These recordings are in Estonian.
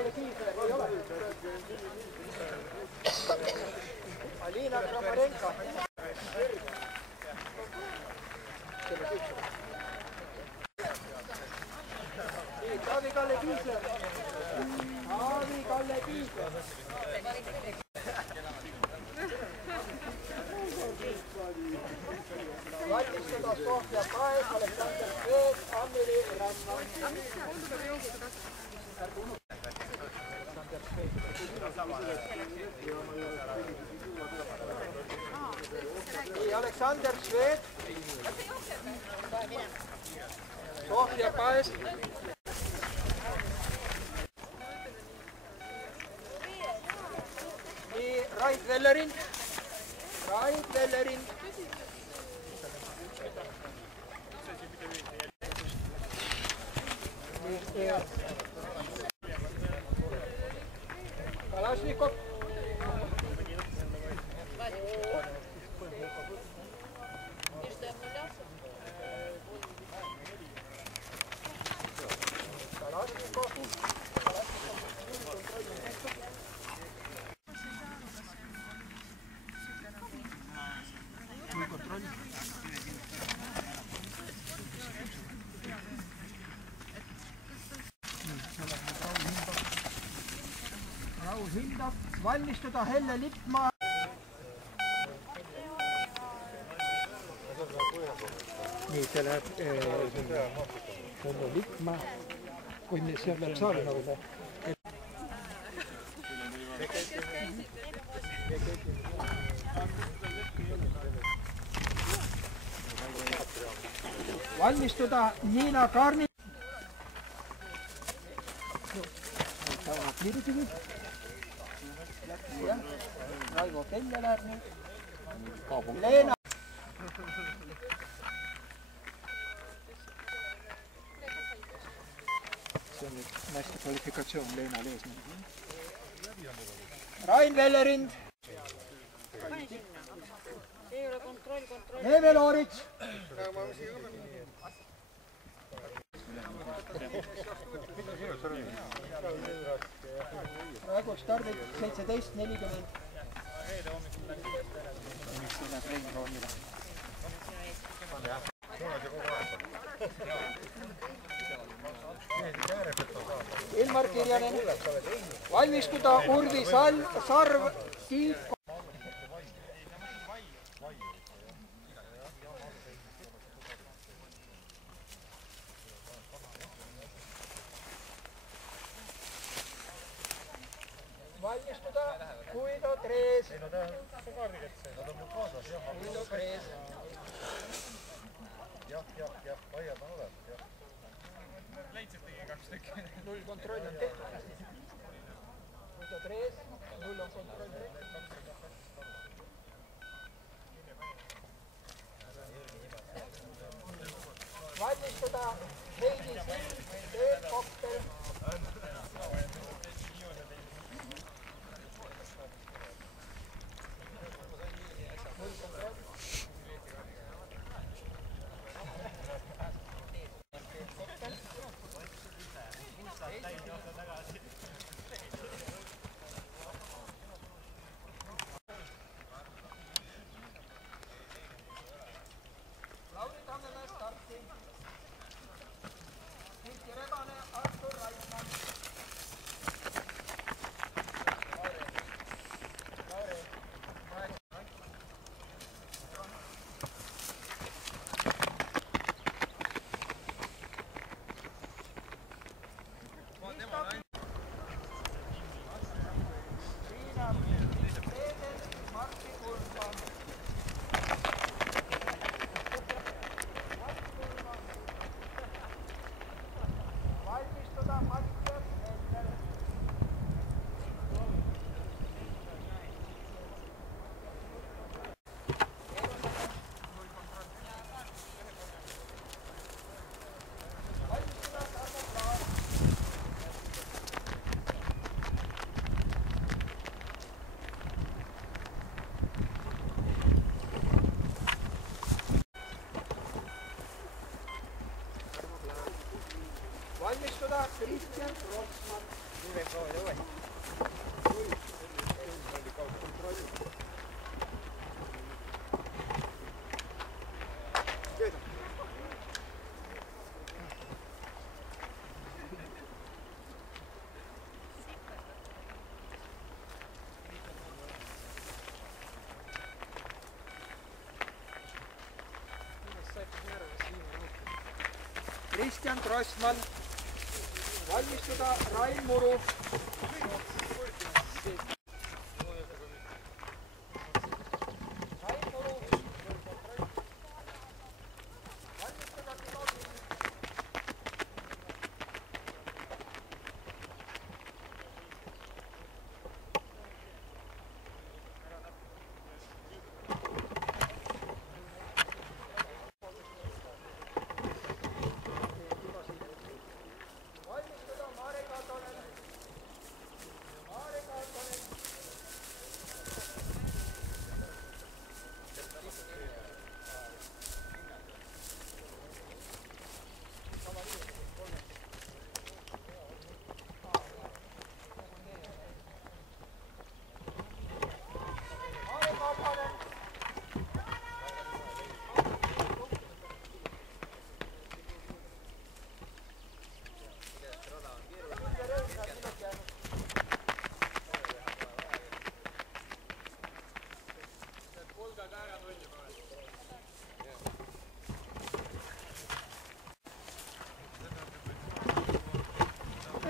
Kalle Kiisler, ei ole? Alina Kramarenko. Taavi Kalle Kiisler. Taavi Kalle Kiisler. Valmistada Sofia Paes, Aleksander Sveet, Anneli Ranna. Nii, Aleksander Sveet. Sofia Paes. Nii, Rait Vellerin. Rait Vellerin. Kalashnikov. Hindab, valmistuda Helle Lippmaa. Nii, see läheb Helle Lippmaa, kui seal läheb saali nagu valmistuda Niina Karni. Raivo Pelle läheb nüüd. Leena. See on nüüd naiste kvalifikatsioon Leena Leesmäe. Rain Vellerind. Nevel Orits. Praegu stardib 17.40. Ilmar Kirjanen. Valmistuda Urvi Sarv. Tiit. Valmistuda Guido Trees. Guido Trees. Jah, vaiad on olemas, jah. Leidsitegi 2 tükki. 0 kontroll on tehtud. Guido Trees, 0 on kontroll tehtud. Valmistuda Heidi Silm, Teet Koppel. Valmistuda, Kristjan Rotsman. Kristjan Rotsman. Valmistuda, Rain Muru.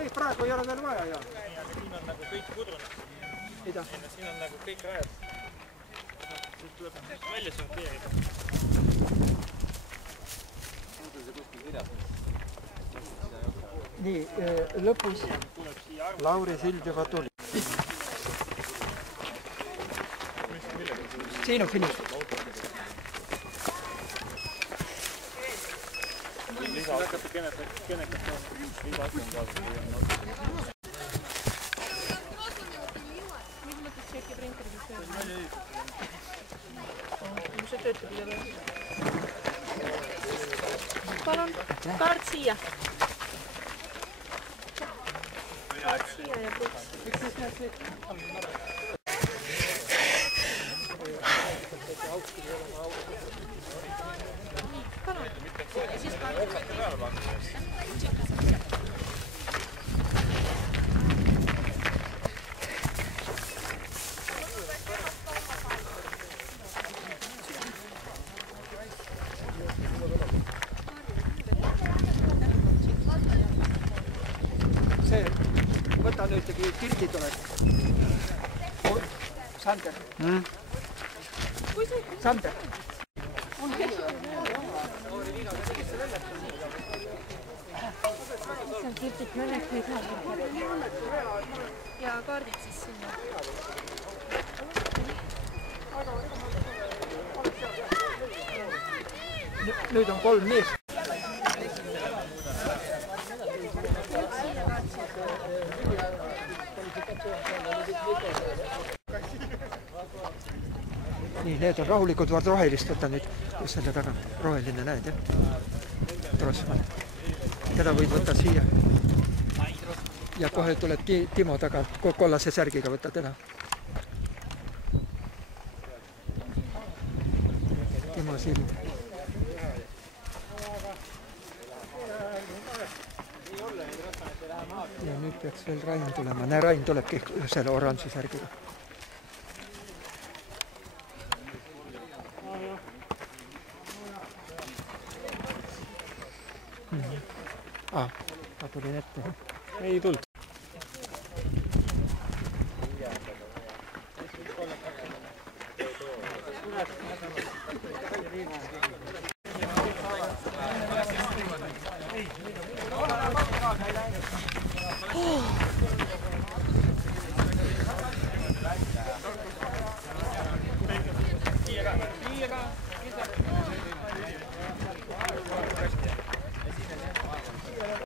Ei, praegu ei ole veel vaja, jah. Siin on nagu kõik pudrunud. Mida? Siin on nagu kõik rajad. Siit tuleb välja sorteerida. Nii, lõpus Lauri Sild juba tuli. Siin on finiš. Hakata kenekat lisa asjad kaasa. Mis mõttes tšeki printeris töötab? Mis see töötab üle või? Palun, kaart siia. Kaart siia ja pluss. Palun. Ja siis kaart. See, võta nüüd kirgi tuleb. Sander. Sander. Seal kirtid mõneks ei saa. Ja kaardid siis sinna. Nüüd on 3 meest. Nii, need on rahulikud, vaat rohelist võtta nüüd, just selle taga. Roheline näed, jah? Rossmann. Teda võid võtta siia. Ja kohe tuleb Timo taga, kollase särgiga võtta teda. Timo Sild. Ja nüüd peaks veel Rain tulema. Näe, Rain tulebki selle oranži särgiga. Ma tulin ette. Ei tulnud.